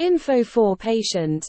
Info for patient.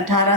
18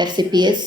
FCPS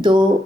2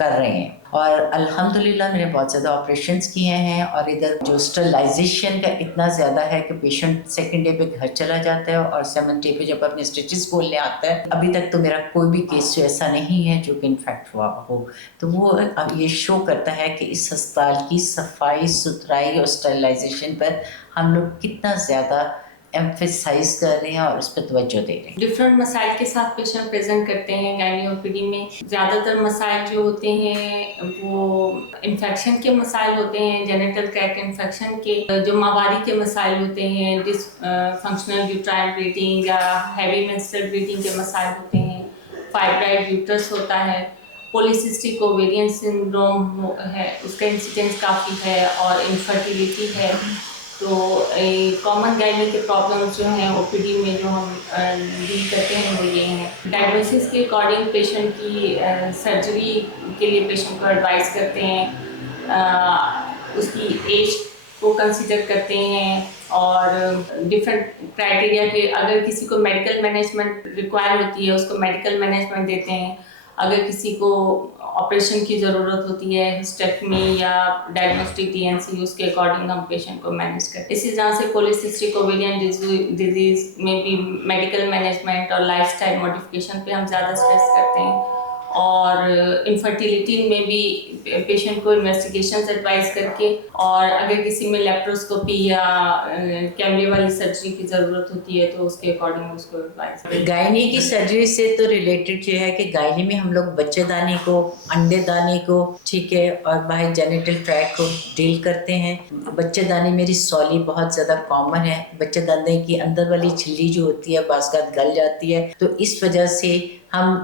کر رہے ہیں. اور الحمدللہ میں نے بہت زیادہ آپریشنس کیے ہیں, اور ادھر جو اسٹرلائزیشن کا اتنا زیادہ ہے کہ پیشنٹ سیکنڈ ڈے پہ گھر چلا جاتا ہے اور 7th ڈے پہ جب اپنے اسٹیچز کھولنے آتا ہے. ابھی تک تو میرا کوئی بھی کیس ایسا نہیں ہے جو کہ انفیکٹ ہوا ہو. تو وہ اب یہ شو کرتا ہے کہ اس ہسپتال کی صفائی ستھرائی اور اسٹرلائزیشن پر ہم لوگ کتنا زیادہ ایمفیسائز کر رہے ہیں اور اس پہ توجہ دے رہے ہیں. ڈفرینٹ مسائل کے ساتھ پیشنٹ پریزنٹ کرتے ہیں گائنی او پی ڈی میں. زیادہ تر مسائل جو ہوتے ہیں وہ انفیکشن کے مسائل ہوتے ہیں, جینیٹل ٹریکٹ انفیکشن کے. جو ماواری کے مسائل ہوتے ہیں, ڈس فنکشنل یوٹرائل بلیڈنگ یا ہیوی مینسٹرل بلیڈنگ کے مسائل ہوتے ہیں. فائبرائڈ یوٹرس ہوتا ہے, پولیسسٹک اوویرین سنڈروم ہے, اس کا انسیڈنس کافی ہے, اور انفرٹیلیٹی ہے. تو کامن گائنی کے پرابلمس جو ہیں او پی ڈی میں جو ہم ڈیل کرتے ہیں وہ یہ ہیں. ڈائگنوسس کے اکارڈنگ پیشنٹ کی سرجری کے لیے پیشنٹ کو ایڈوائز کرتے ہیں, اس کی ایج کو کنسیڈر کرتے ہیں, اور ڈفرینٹ کرائٹیریا کے اگر کسی کو میڈیکل مینجمنٹ ریکوائر ہوتی ہے اس کو میڈیکل مینجمنٹ دیتے ہیں. اگر کسی کو آپریشن کی ضرورت ہوتی ہے, ہسٹیکٹمی یا ڈائگنوسٹک ڈی این سی, اس کے اکارڈنگ ہم پیشنٹ کو مینیج کرتے ہیں. اسی طرح سے پولیسسٹک اوویرین ڈیزیز میں بھی میڈیکل مینجمنٹ اور لائف اسٹائل موڈیفکیشن پہ ہم زیادہ اسٹریس کرتے ہیں. اور انفرٹیلیٹی میں بھی پیشنٹ کو انویسٹیگیشنز ایڈوائز کر کے, اور اگر کسی میں لیپروسکوپی یا کیمرے والی سرجری کی ضرورت ہوتی ہے تو اس کے اکارڈنگ اس کو ایڈوائز کریں. گائنی کی سرجری سے تو ریلیٹڈ یہ ہے کہ گائنی میں ہم لوگ بچے دانی کو, انڈے دانی کو, ٹھیک ہے, اور باہر جینیٹل ٹریکٹ کو ڈیل کرتے ہیں. بچے دانی میری سولی بہت زیادہ کامن ہے. بچے دانے کی اندر والی جھلی جو ہوتی ہے بعض اوقات گل جاتی ہے, تو اس وجہ سے ہم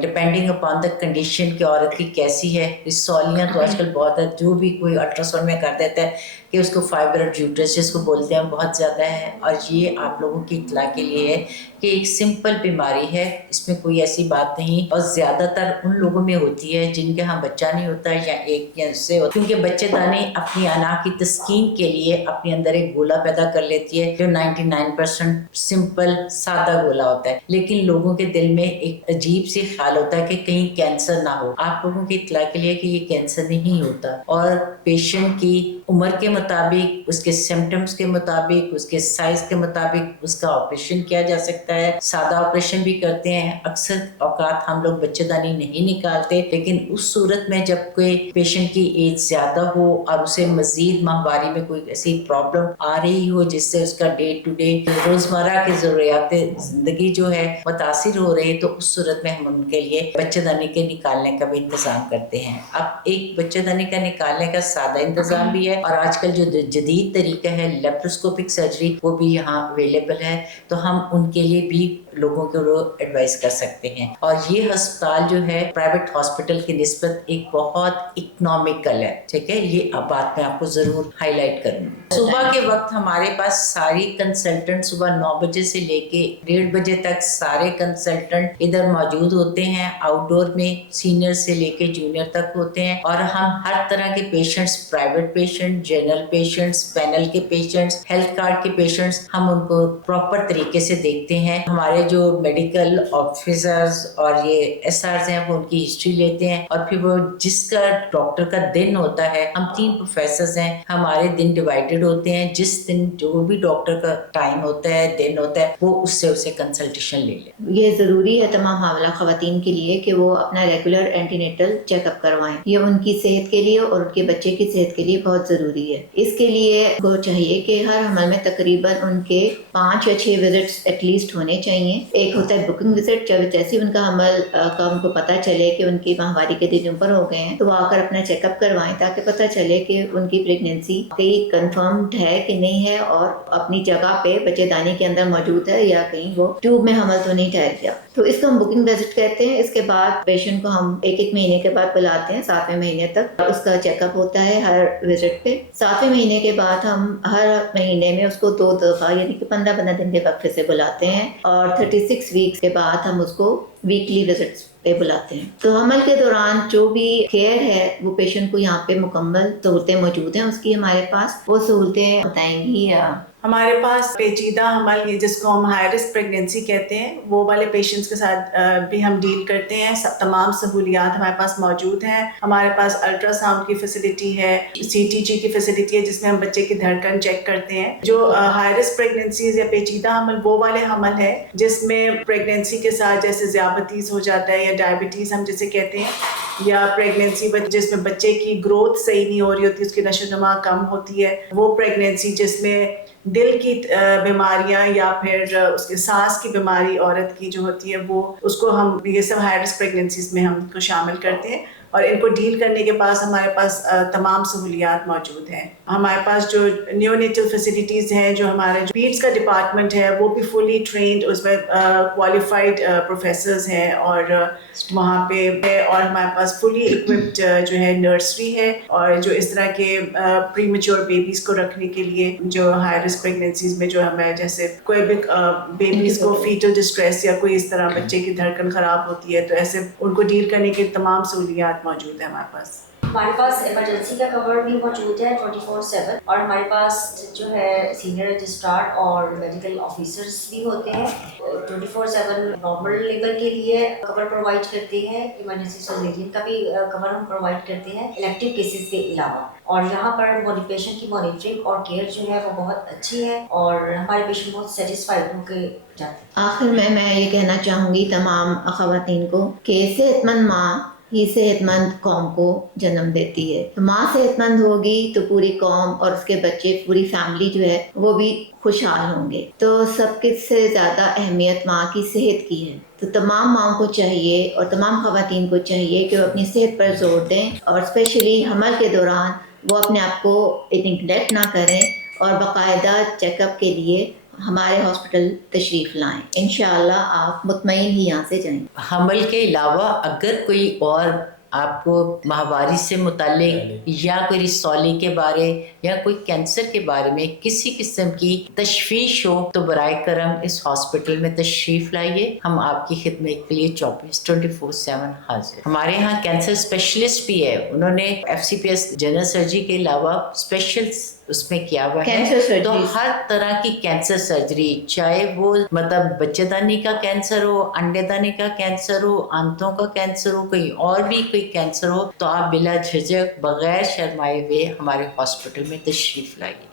ڈپینڈنگ اپان دا کنڈیشن کہ عورت کی کیسی ہے. سولیاں تو آج کل بہت ہے, جو بھی کوئی الٹرا ساؤنڈ میں کر دیتا ہے کہ اس کو فائبرائڈ یوٹرس جس کو بولتے ہیں بہت زیادہ ہے. اور یہ آپ لوگوں کی اطلاع کے لیے ہے کہ ایک سمپل بیماری ہے, اس میں کوئی ایسی بات نہیں, اور زیادہ تر ان لوگوں میں ہوتی ہے جن کے ہاں بچہ نہیں ہوتا یا ایک یا اس سے ہوتا, کیونکہ بچے دانے اپنی انا کی تسکین کے لیے اپنے اندر ایک گولا پیدا کر لیتی ہے جو 99% سمپل سادہ گولا ہوتا ہے. لیکن لوگوں کے دل میں ایک عجیب سی خیال ہوتا ہے کہ کہیں کینسر نہ ہو. آپ لوگوں کی اطلاع کے لیے کہ یہ کینسر نہیں ہوتا, اور پیشنٹ کی عمر کے مطابق, اس کے سمٹمز کے مطابق, اس کے سائز کے مطابق اس کا آپریشن کیا جا سکتا ہے. سادہ آپریشن بھی کرتے ہیں. اکثر اوقات ہم لوگ بچے دانی نہیں نکالتے, لیکن اس صورت میں جب کوئی پیشنٹ کی ایج زیادہ ہو اور اسے مزید ماہواری میں کوئی ایسی پرابلم آ رہی ہو جس سے اس کا ڈے ٹو ڈے روزمرہ کی ضروریات زندگی جو ہے متاثر ہو رہی ہے, تو اس صورت میں ہم ان کے لیے بچے دانی کے نکالنے کا بھی انتظام کرتے ہیں. اب ایک بچے دانی کا نکالنے کا سادہ انتظام بھی ہے, اور آج کل جو جدید طریقہ ہے لیپروسکوپک سرجری وہ بھی یہاں اویلیبل ہے, تو ہم ان کے لیے بھی لوگوں کو ایڈوائز کر سکتے ہیں. اور یہ ہسپتال جو ہے پرائیویٹ ہاسپٹل کی نسبت ایک بہت اکنامیکل ہے, ٹھیک ہے. یہ اب بات میں آپ کو ضرور ہائی لائٹ کروں گی. صبح کے وقت ہمارے پاس ساری کنسلٹنٹ صبح 9 بجے سے لے کے 1:30 بجے تک سارے کنسلٹنٹ ادھر موجود ہوتے ہیں. آؤٹ ڈور میں سینئر سے لے کے جونیئر تک ہوتے ہیں, اور ہم ہر طرح کے patients, private patient, general patients, panel کے پیشنٹس, ہیلتھ کارڈ کے پیشنٹس, ہم ان کو پراپر طریقے سے دیکھتے ہیں. ہمارے جو میڈیکل آفیسرز اور یہ ایس آرز ہیں وہ ان کی ہسٹری لیتے ہیں, اور پھر وہ جس کا ڈاکٹر کا دن ہوتا ہے, ہم 3 پروفیسرز ہیں, ہمارے دن ڈیوائیڈڈ ہوتے ہیں. جس دن جو بھی ڈاکٹر کا ٹائم ہوتا ہے, دن ہوتا ہے, وہ اس سے اسے کنسلٹیشن لے لیں. یہ ضروری ہے تمام حاملہ خواتین کے لیے کہ وہ اپنا regular entity natal check up کروائیں. یہ ان کی صحت کے لیے اور ان کے بچے کی صحت کے لیے بہت ضروری ہے. اس کے لیے کو چاہیے کہ ہر حمل میں تقریباً ان کے 5 یا 6 وزٹس ایٹ لیسٹ ہونے چاہیے. ایک ہوتا ہے بکنگ وزٹ, جب جیسے ان کا حمل کا ان کو پتہ چلے کہ ان کی ماہواری کے دن اوپر ہو گئے ہیں تو وہ آ کر اپنا چیک اپ کروائیں, تاکہ پتہ چلے کہ ان کی پریگنینسی کہیں کنفرمڈ ہے کہ نہیں ہے, اور اپنی جگہ پہ بچے دانی کے اندر موجود ہے یا کہیں وہ ٹیوب میں حمل تو نہیں ٹھہر گیا. تو اس کو ہم بکنگ وزٹ کہتے ہیں. اس کے بعد پیشنٹ کو ہم 1 مہینے کے بعد بلاتے ہیں. 7ویں مہینے تک اس کا چیک اپ ہوتا ہے ہر وزٹ پہ. 7ویں مہینے کے بعد ہم ہر مہینے میں اس کو 2 دفعہ یعنی کہ 15 دن کے وقفے سے بلاتے ہیں, اور 36 ویکس کے بعد ہم اس کو ویکلی وزٹس پہ بلاتے ہیں. تو حمل کے دوران جو بھی کیئر ہے وہ پیشنٹ کو یہاں پہ مکمل سہولتیں موجود ہیں اس کی ہمارے پاس. وہ سہولتیں بتائیں گی ہمارے پاس پیچیدہ حمل جس کو ہم ہائی رسک پریگنینسی کہتے ہیں وہ والے پیشنٹس کے ساتھ بھی ہم ڈیل کرتے ہیں. تمام سہولیات ہمارے پاس موجود ہیں. ہمارے پاس الٹرا ساؤنڈ کی فیسلٹی ہے, CTG کی فیسلٹی ہے جس میں ہم بچے کی دھڑکن چیک کرتے ہیں. جو ہائی رسک پریگنینسیز یا پیچیدہ حمل وہ والے حمل ہے جس میں پریگنینسی کے ساتھ جیسے ذیابطیس ہو جاتا ہے یا ڈائبٹیز ہم جسے کہتے ہیں, یا پریگنینسی جس میں بچے کی گروتھ صحیح نہیں ہو رہی ہوتی, اس کی نشو و نما کم ہوتی ہے. وہ پریگنینسی جس میں دل کی بیماریاں یا پھر اس کے سانس کی بیماری عورت کی جو ہوتی ہے وہ, اس کو ہم یہ سب ہائی رسک پریگنینسیز میں ہم کو شامل کرتے ہیں. اور ان کو ڈیل کرنے کے پاس ہمارے پاس تمام سہولیات موجود ہیں. ہمارے پاس جو نیونیٹل فیسلٹیز ہیں, جو ہمارے پیڈس کا ڈپارٹمنٹ ہے وہ بھی فلی ٹرینڈ, اس میں کوالیفائڈ پروفیسرز ہیں اور وہاں پہ ہے. اور ہمارے پاس فلی اکوپڈ جو ہے نرسری ہے, اور جو اس طرح کے پری میچور بیبیز کو رکھنے کے لیے جو ہائی رسک پریگنینسیز میں جو ہمیں جیسے کوئی بھی بیبیز کو فیٹل ڈسٹریس یا کوئی اس طرح بچے کی دھڑکن خراب ہوتی ہے تو ایسے ان کو ڈیل کرنے کی تمام سہولیات موجود ہیں ہمارے پاس. ہمارے پاس ایمرجنسی کا کور بھی موجود ہے 24/7, اور ہمارے پاس جو ہے سینئر رجسٹرار اور میڈیکل آفیسرز بھی ہوتے ہیں. 24/7 نارمل لیبر کے لیے کور پرووائڈ کرتے ہیں, ایمرجنسی سرجری کا بھی کور ہم پرووائڈ کرتے ہیں الیکٹیو کیسز کے علاوہ. اور یہاں پر پیشنٹ کی مانیٹرنگ اور کیئر جو ہے وہ بہت اچھی ہے, اور ہمارے پیشنٹ بہت سیٹسفائڈ ہو کے جاتے ہیں. آخر میں یہ کہنا چاہوں گی تمام خواتین کو کہ صحت مند ماں ہی صحت مند قوم کو جنم دیتی ہے. ماں صحت مند ہوگی تو پوری قوم اور اس کے بچے, پوری فیملی جو ہے وہ بھی خوشحال ہوں گے. تو سب سے زیادہ اہمیت ماں کی صحت کی ہے. تو تمام ماؤں کو چاہیے اور تمام خواتین کو چاہیے کہ وہ اپنی صحت پر زور دیں, اور اسپیشلی حمل کے دوران وہ اپنے آپ کو نگلیکٹ نہ کریں اور باقاعدہ چیک اپ کے لیے ہمارے ہاسپٹل تشریف لائیں. انشاءاللہ آپ مطمئن ہی یہاں سے جائیں. حمل کے علاوہ اگر کوئی اور آپ کو ماہواری سے متعلق یا کوئی رسولی کے بارے یا کوئی کینسر کے بارے میں کسی قسم کی تشویش ہو تو برائے کرم اس ہاسپٹل میں تشریف لائیے. ہم آپ کی خدمت کے لیے 24/7 حاضر. ہمارے ہاں کینسر اسپیشلسٹ بھی ہے, انہوں نے FCPS جنرل سرجری کے علاوہ اسپیشل اس میں کیا ہوا ہے. تو ہر طرح کی کینسر سرجری, چاہے وہ بچے دانی کا کینسر ہو, انڈے دانی کا کینسر ہو, آنتوں کا کینسر ہو, کوئی اور بھی کوئی کینسر ہو, تو آپ بلا جھجک بغیر شرمائے ہوئے ہمارے ہاسپٹل میں تشریف لائیے.